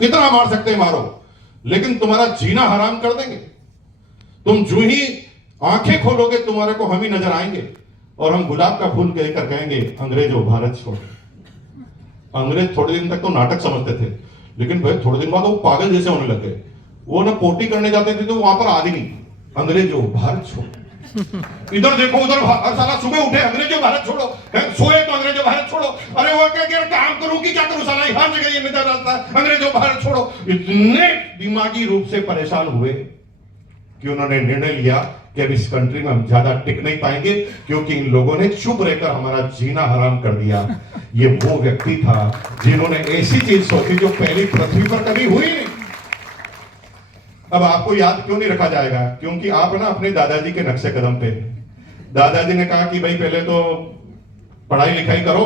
कितना मार सकते हैं मारो, लेकिन तुम्हारा जीना हराम कर देंगे। तुम जो ही आंखें खोलोगे तुम्हारे को हम ही नजर आएंगे और हम गुलाब का फूल कहकर कहेंगे अंग्रेजों भारत छोड़ो। अंग्रेज थोड़े दिन तक तो नाटक समझते थे, लेकिन भाई थोड़े दिन बाद वो पागल जैसे होने लग गए। वो ना पोटी करने जाते थे तो वहां पर आदमी अंग्रेजों भारत छोड़ो, इधर देखो उधर, साला सुबह उठे अंग्रेजों भारत छोड़ो, सोए तो अंग्रेजों भारत छोड़ो। अरे वो क्या काम करूं कि क्या करूं, साला हर जगह ये नजर आता है अंग्रेजों भारत छोड़ो। इतने दिमागी रूप से परेशान हुए कि उन्होंने निर्णय लिया कि अब इस कंट्री में हम ज्यादा टिक नहीं पाएंगे, क्योंकि इन लोगों ने चुप रहकर हमारा जीना हराम कर दिया। ये वो व्यक्ति था जिन्होंने ऐसी चीज सोची जो पहली पृथ्वी पर कभी हुई नहीं। अब आपको याद क्यों नहीं रखा जाएगा, क्योंकि आप ना अपने दादाजी के नक्शे कदम पे। दादाजी ने कहा कि भाई पहले तो पढ़ाई लिखाई करो,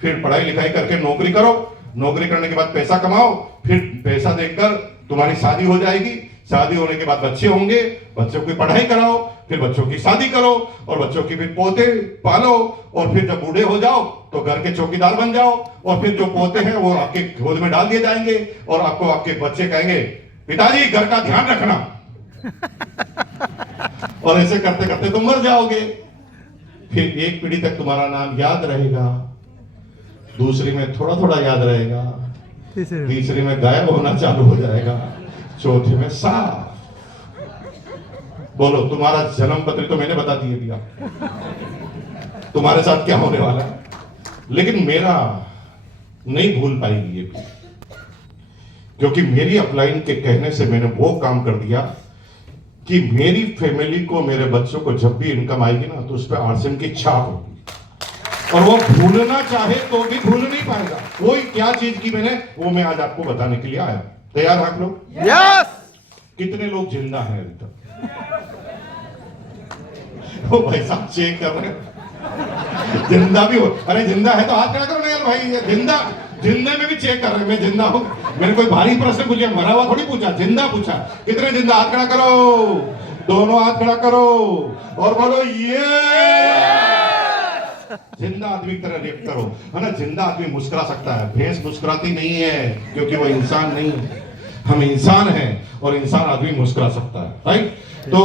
फिर पढ़ाई लिखाई करके नौकरी करो, नौकरी करने के बाद पैसा कमाओ, फिर पैसा देकर तुम्हारी शादी हो जाएगी, शादी होने के बाद बच्चे होंगे, बच्चों की पढ़ाई कराओ, फिर बच्चों की शादी करो और बच्चों की फिर पोते पालो, और फिर जब बूढ़े हो जाओ तो घर के चौकीदार बन जाओ, और फिर जो पोते हैं वो आपके गोद में डाल दिए जाएंगे और आपको आपके बच्चे कहेंगे पिताजी घर का ध्यान रखना। और ऐसे करते करते तुम मर जाओगे। फिर एक पीढ़ी तक तुम्हारा नाम याद रहेगा, दूसरी में थोड़ा थोड़ा याद रहेगा, तीसरी में गायब होना चालू हो जाएगा, चौथे में साफ। बोलो तुम्हारा जन्म पत्र तो मैंने बता दिया तुम्हारे साथ क्या होने वाला है, लेकिन मेरा नहीं भूल पाएगी ये भी, क्योंकि मेरी अपलाइन के कहने से मैंने वो काम कर दिया कि मेरी फैमिली को, मेरे बच्चों को जब भी इनकम आएगी ना तो उस पर आरसीएम की छाप होगी, और वो भूलना चाहे तो भी भूल नहीं पाएगा। कोई क्या चीज की मैंने, वो मैं आज आपको बताने के लिए आया। तैयार हैं आप लोग? यस। कितने लोग जिंदा हैं अभी तक? वो भाई साहब चेक कर रहे हैं जिंदा भी हो। अरे जिंदा है तो हाथ खड़ा करो ना यार भाई। जिंदा में भी चेक कर रहे हैं, मैं जिंदा हूं। मैंने कोई भारी प्रश्न पूछा, मरा हुआ थोड़ी पूछा, जिंदा पूछा। कितने जिंदा? हाथ खड़ा करो, दोनों हाथ खड़ा करो और बोलो ये। जिंदा आदमी की तरह रिएक्ट करो, है ना। जिंदा आदमी मुस्कुरा सकता है, भैंस मुस्कुराती नहीं है क्योंकि वो इंसान नहीं है। हम इंसान हैं और इंसान आदमी मुस्कुरा सकता है, राइट। तो